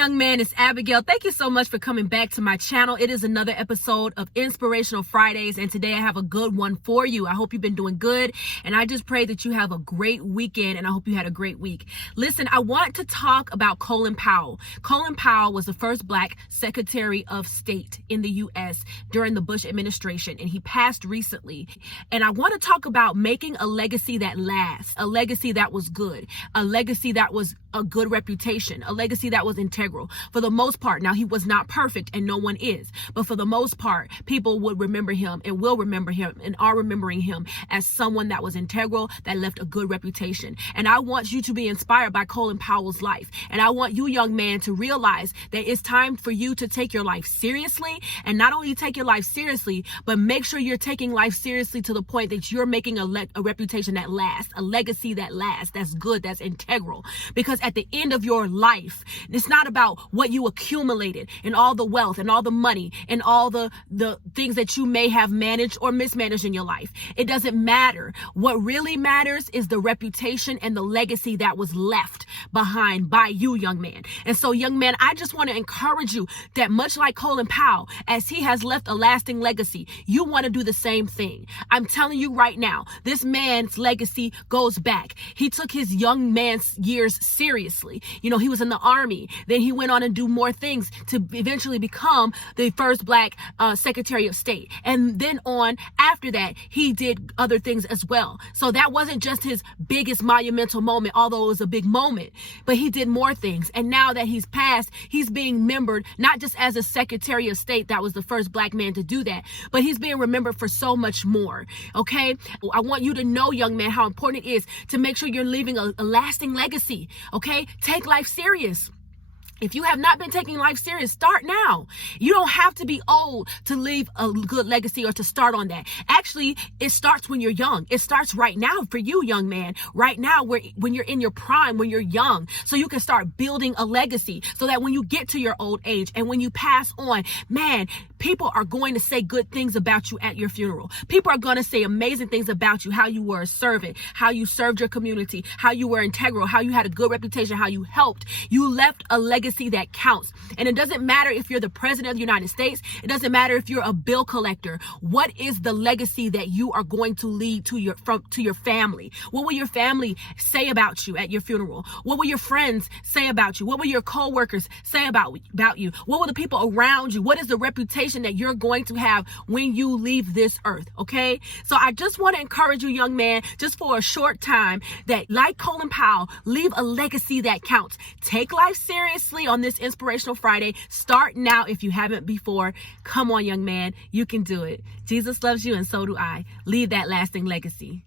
young man, it's Abigail. Thank you so much for coming back to my channel. It is another episode of Inspirational Fridays, and today I have a good one for you. I hope you've been doing good, and I just pray that you have a great weekend, and I hope you had a great week. Listen, I want to talk about Colin Powell. Colin Powell was the first Black Secretary of State in the U.S. during the Bush administration, and he passed recently. And I want to talk about making a legacy that lasts, a legacy that was good, a legacy that was a good reputation, a legacy that was integral. For the most part, now he was not perfect and no one is, but for the most part, people would remember him and will remember him and are remembering him as someone that was integral, that left a good reputation. And I want you to be inspired by Colin Powell's life. And I want you, young man, to realize that it's time for you to take your life seriously, and not only take your life seriously, but make sure you're taking life seriously to the point that you're making a reputation that lasts, a legacy that lasts, that's good, that's integral. Because at the end of your life, it's not about what you accumulated and all the wealth and all the money and all the things that you may have managed or mismanaged in your life. It doesn't matter. What really matters is the reputation and the legacy that was left behind by you, young man. And so, young man, I just want to encourage you that much like Colin Powell, as he has left a lasting legacy, you want to do the same thing. I'm telling you right now, this man's legacy goes back. He took his young man's years seriously. You know, he was in the army. Then he went on and do more things to eventually become the first Black Secretary of State. And then on after that, he did other things as well. So that wasn't just his biggest monumental moment, although it was a big moment, but he did more things. And now that he's passed, he's being remembered not just as a Secretary of State, that was the first Black man to do that, but he's being remembered for so much more. Okay? I want you to know, young man, how important it is to make sure you're leaving a lasting legacy. Okay? Take life serious. If you have not been taking life serious, start now. You don't have to be old to leave a good legacy or to start on that. Actually, it starts when you're young. It starts right now for you, young man. Right now, when you're in your prime, when you're young, so you can start building a legacy so that when you get to your old age and when you pass on, man, people are going to say good things about you at your funeral. People are going to say amazing things about you, how you were a servant, how you served your community, how you were integral, how you had a good reputation, how you helped. You left a legacy that counts. And it doesn't matter if you're the president of the United States. It doesn't matter if you're a bill collector. What is the legacy that you are going to lead to your family? What will your family say about you at your funeral? What will your friends say about you? What will your co-workers say about you? What will the people around you? What is the reputation that you're going to have when you leave this earth? Okay? So I just want to encourage you, young man, just for a short time, that like Colin Powell, leave a legacy that counts. Take life seriously on this Inspirational Friday. Start now if you haven't before. Come on, young man. You can do it. Jesus loves you and so do I. Leave that lasting legacy.